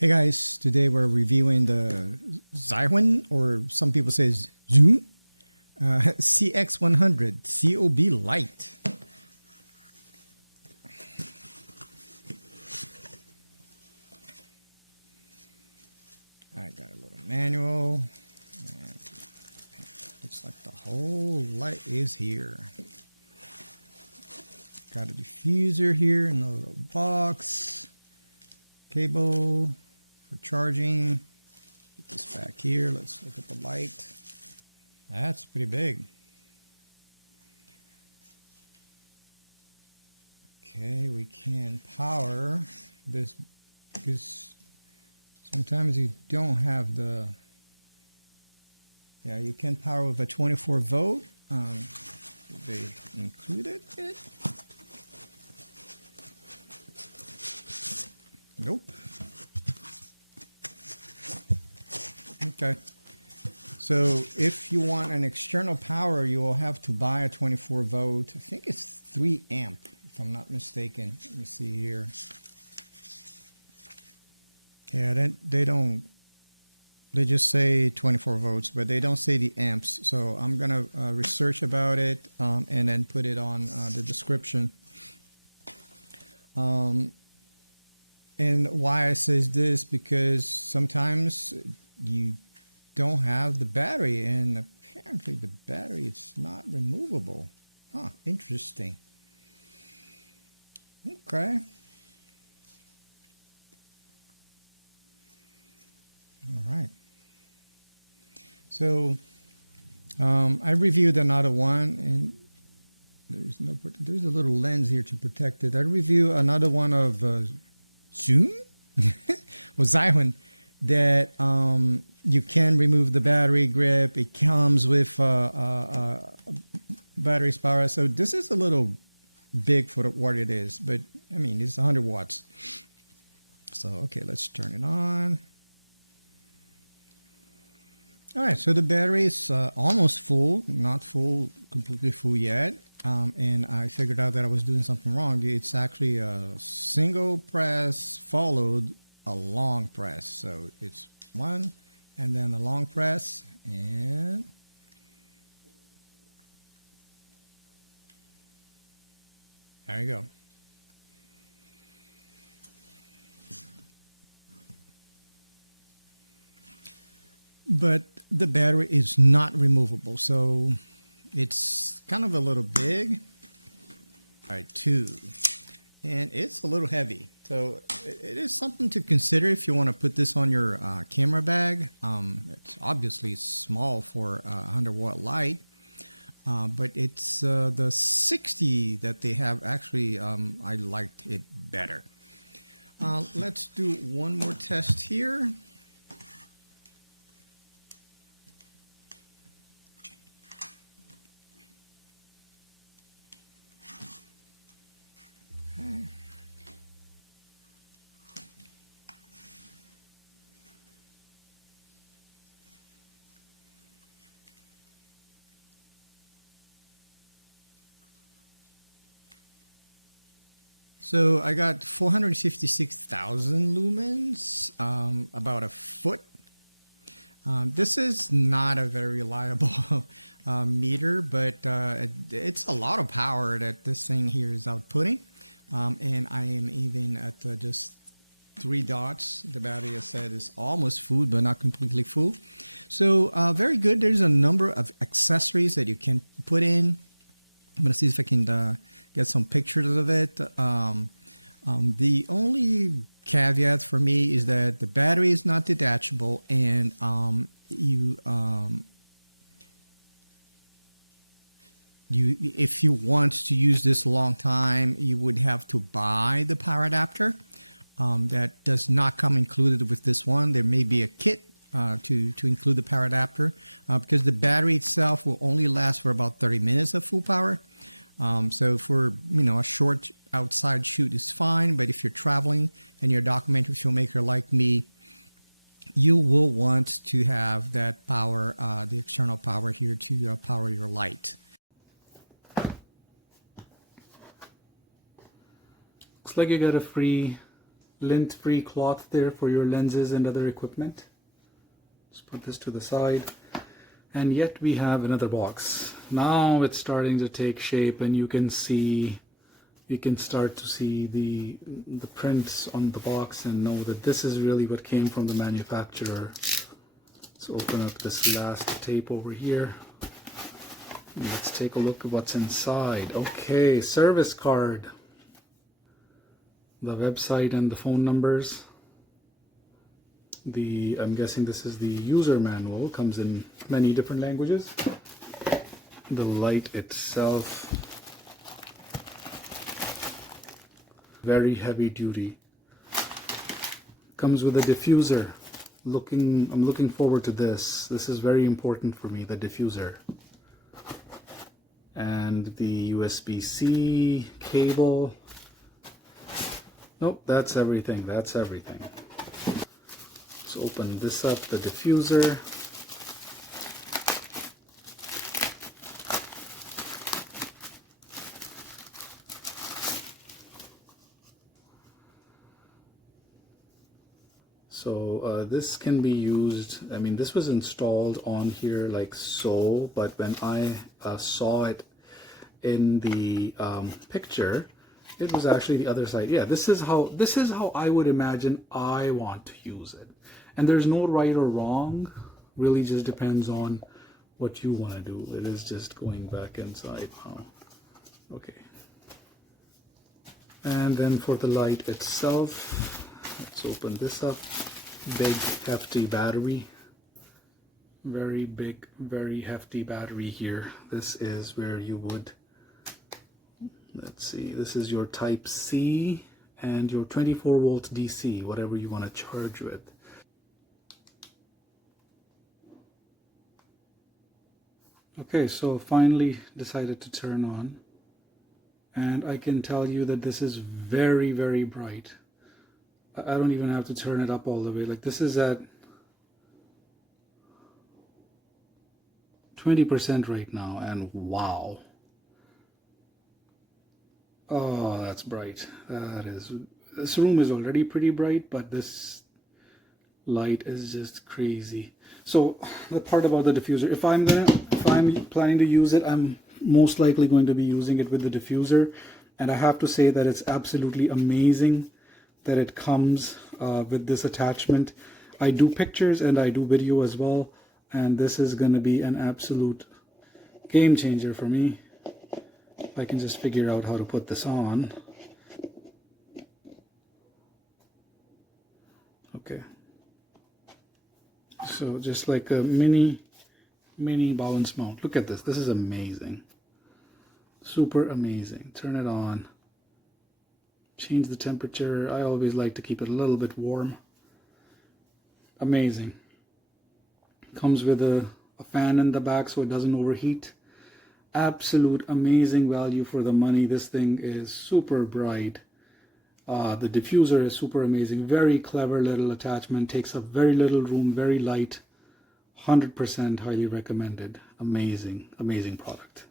Hey guys, today we're reviewing the ZHIYUN, or some people say ZHIYUN CX100 COB Lite. I got a little manual, and looks like the whole light is here. Got a diffuser here in the little box, cable for charging. Put this back here. Let's look at the light. That's pretty big. Okay, we can power this because sometimes you don't have the, yeah, you can power with a 24 volt. They included it. Nope. Okay. So if you want an external power, you will have to buy a 24 volt. I think it's 3 amp, if I'm not mistaken. Let me see here. Yeah, they just say 24 volts, but they don't say the amps. So I'm going to research about it and then put it on the description. And why I say this, because sometimes you don't have the battery, and apparently the battery is not removable. Huh, interesting. Okay. All right. So I reviewed another one, and there's a little lens here to protect it. I reviewed another one of ZHIYUN or ZHIYUN that you can remove the battery grip. It comes with battery power. So this is a little big for what it is, but I mean, it's 100 watts. So, okay, let's turn it on. All right, so the battery is almost full, not full, completely full yet. And I figured out that I was doing something wrong. It's actually a single press followed a long press. So it's one and then a long press, and there you go. But the battery is not removable, so it's kind of a little big. All right, 2. And it's a little heavy. So it is something to consider if you want to put this on your camera bag. It's obviously small for a 100 watt light. But it's the 60 that they have. Actually, I liked it better. Let's do one more test here. Okay. So I got 456,000 lumens, about a foot. This is not a very reliable meter, but it's a lot of power that this thing here is outputting. And I am even at just 3 dots. The battery, I said, is almost full, but not completely full. So very good. There's a number of accessories that you can put in. I'm going to see if I can get some pictures of it. The only caveat for me is that the battery is not detachable, and if you want to use this a long time, you would have to buy the power adapter. That does not come included with this one. There may be a kit to include the power adapter because the battery itself will only last for about 30 minutes of full power. So for a short outside shoot is fine, but if you're traveling and you're a documentary filmmaker like me, you will want to have that power, the external power here to power your light. Looks like I got a free lint-free cloth there for your lenses and other equipment. Let's put this to the side. And yet we have another box. Now it's starting to take shape, and you can start to see the prints on the box and know that this is really what came from the manufacturer. Let's open up this last tape over here. Let's take a look at what's inside. Okay, service card. The website and the phone numbers. I'm guessing this is the user manual. Comes in many different languages. The light itself, very heavy duty. Comes with a diffuser. I'm looking forward to this. This is very important for me, the diffuser. And the USB-C cable. Nope, that's everything. That's everything. Let's open this up, the diffuser. So this can be used, I mean, this was installed on here like so, but when I saw it in the picture, it was actually the other side. Yeah, this is how I would imagine I want to use it. And there's no right or wrong, really just depends on what you want to do. It is just going back inside now. Okay. And then for the light itself, let's open this up. Big hefty battery. Very big, very hefty battery here. This is where you would, let's see, this is your type C and your 24 volt DC, whatever you want to charge with. Okay, so finally decided to turn on, and I can tell you that this is very, very bright. I don't even have to turn it up all the way. Like, this is at 20% right now, and wow. Oh, that's bright. This room is already pretty bright, but this light is just crazy. So the part about the diffuser, if I'm planning to use it, I'm most likely going to be using it with the diffuser, and I have to say that it's absolutely amazing that it comes with this attachment. I do pictures and I do video as well, and this is going to be an absolute game changer for me. If I can just figure out how to put this on. Okay. So just like a mini balance mount. Look at this. This is amazing. Super amazing. Turn it on. Change the temperature. I always like to keep it a little bit warm. Amazing. Comes with a fan in the back so it doesn't overheat. Absolute amazing value for the money. This thing is super bright. The diffuser is super amazing. Very clever little attachment. Takes up very little room. Very light. 100% highly recommended. Amazing, amazing product.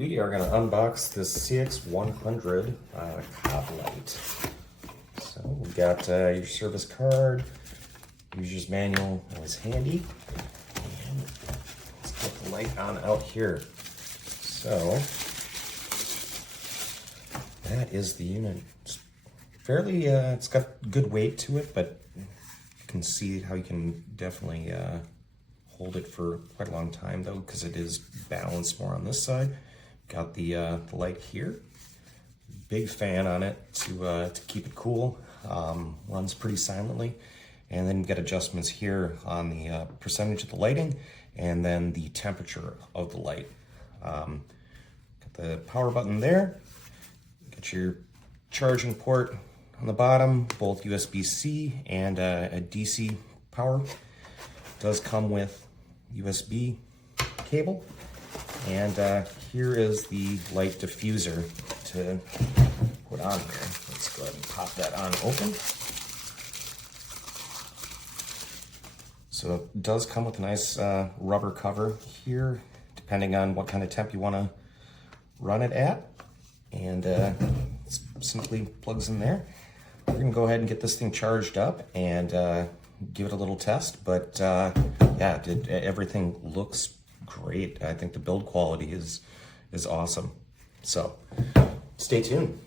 We are going to unbox this CX100 COB light. So we've got your service card, user's manual, always handy. And let's get the light on out here. So that is the unit. It's fairly, it's got good weight to it, but you can see how you can definitely hold it for quite a long time though, because it is balanced more on this side. Got the light here. Big fan on it to keep it cool. Runs pretty silently. And then you've got adjustments here on the percentage of the lighting and then the temperature of the light. Got the power button there. Got your charging port on the bottom, both USB-C and a DC power. Does come with USB cable. And here is the light diffuser to put on there. Let's go ahead and pop that on open. So it does come with a nice rubber cover here, depending on what kind of temp you want to run it at. And it simply plugs in there. We're going to go ahead and get this thing charged up and give it a little test. But yeah, everything looks great. I think the build quality is awesome. So stay tuned.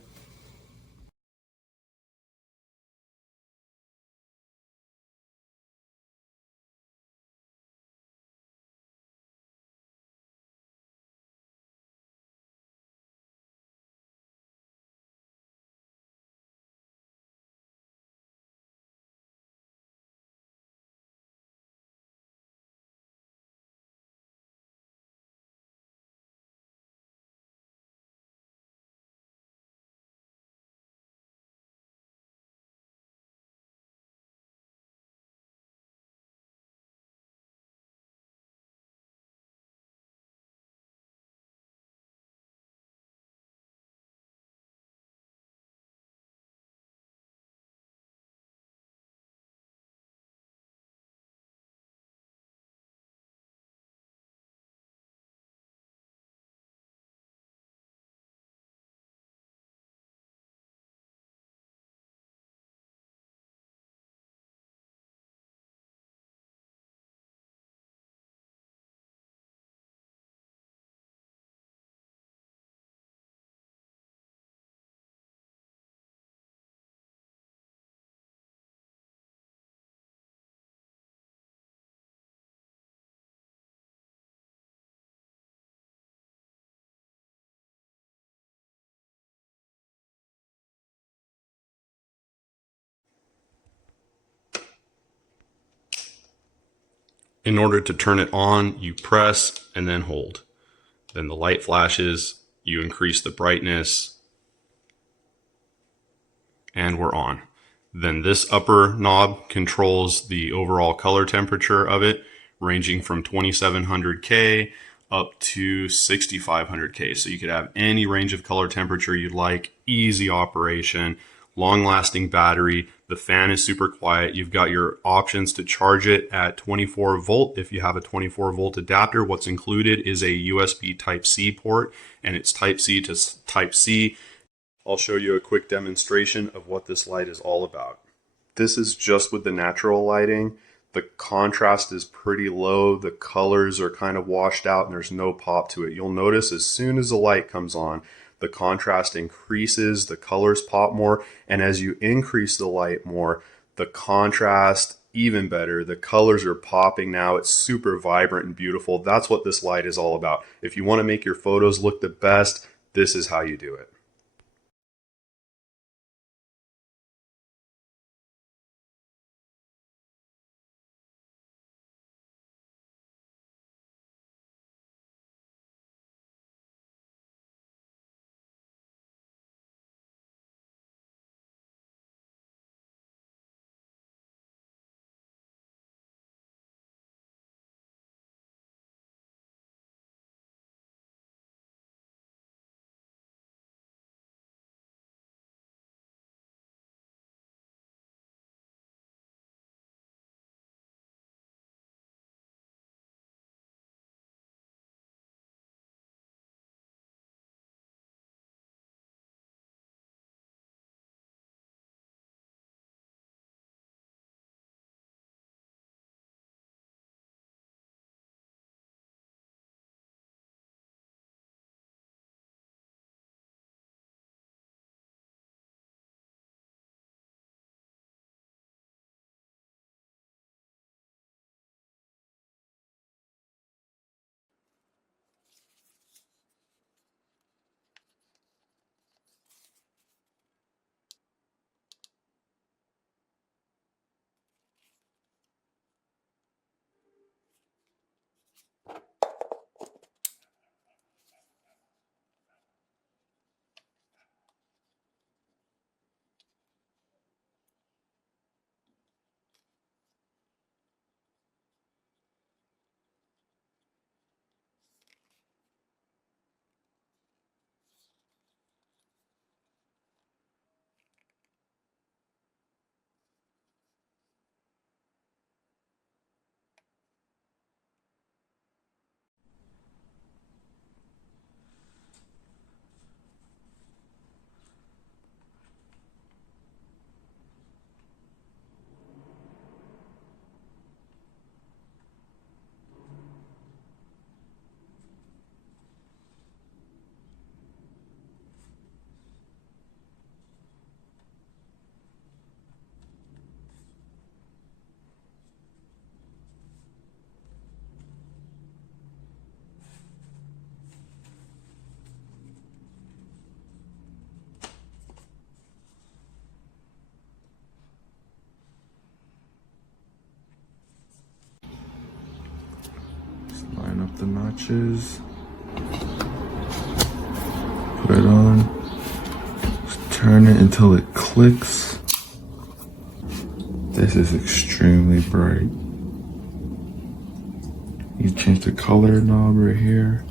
In order to turn it on, you press and then hold. Then the light flashes, you increase the brightness, and we're on. Then this upper knob controls the overall color temperature of it, ranging from 2700K up to 6500K. So you could have any range of color temperature you'd like, easy operation, long-lasting battery. The fan is super quiet. You've got your options to charge it at 24 volt. If you have a 24 volt adapter, what's included is a USB Type-C port, and it's Type-C to Type-C. I'll show you a quick demonstration of what this light is all about. This is just with the natural lighting. The contrast is pretty low. The colors are kind of washed out and there's no pop to it. You'll notice as soon as the light comes on, the contrast increases, the colors pop more, and as you increase the light more, the contrast even better. The colors are popping now. It's super vibrant and beautiful. That's what this light is all about. If you want to make your photos look the best, this is how you do it. matches. Put it on. Just turn it until it clicks. This is extremely bright. You change the color knob right here.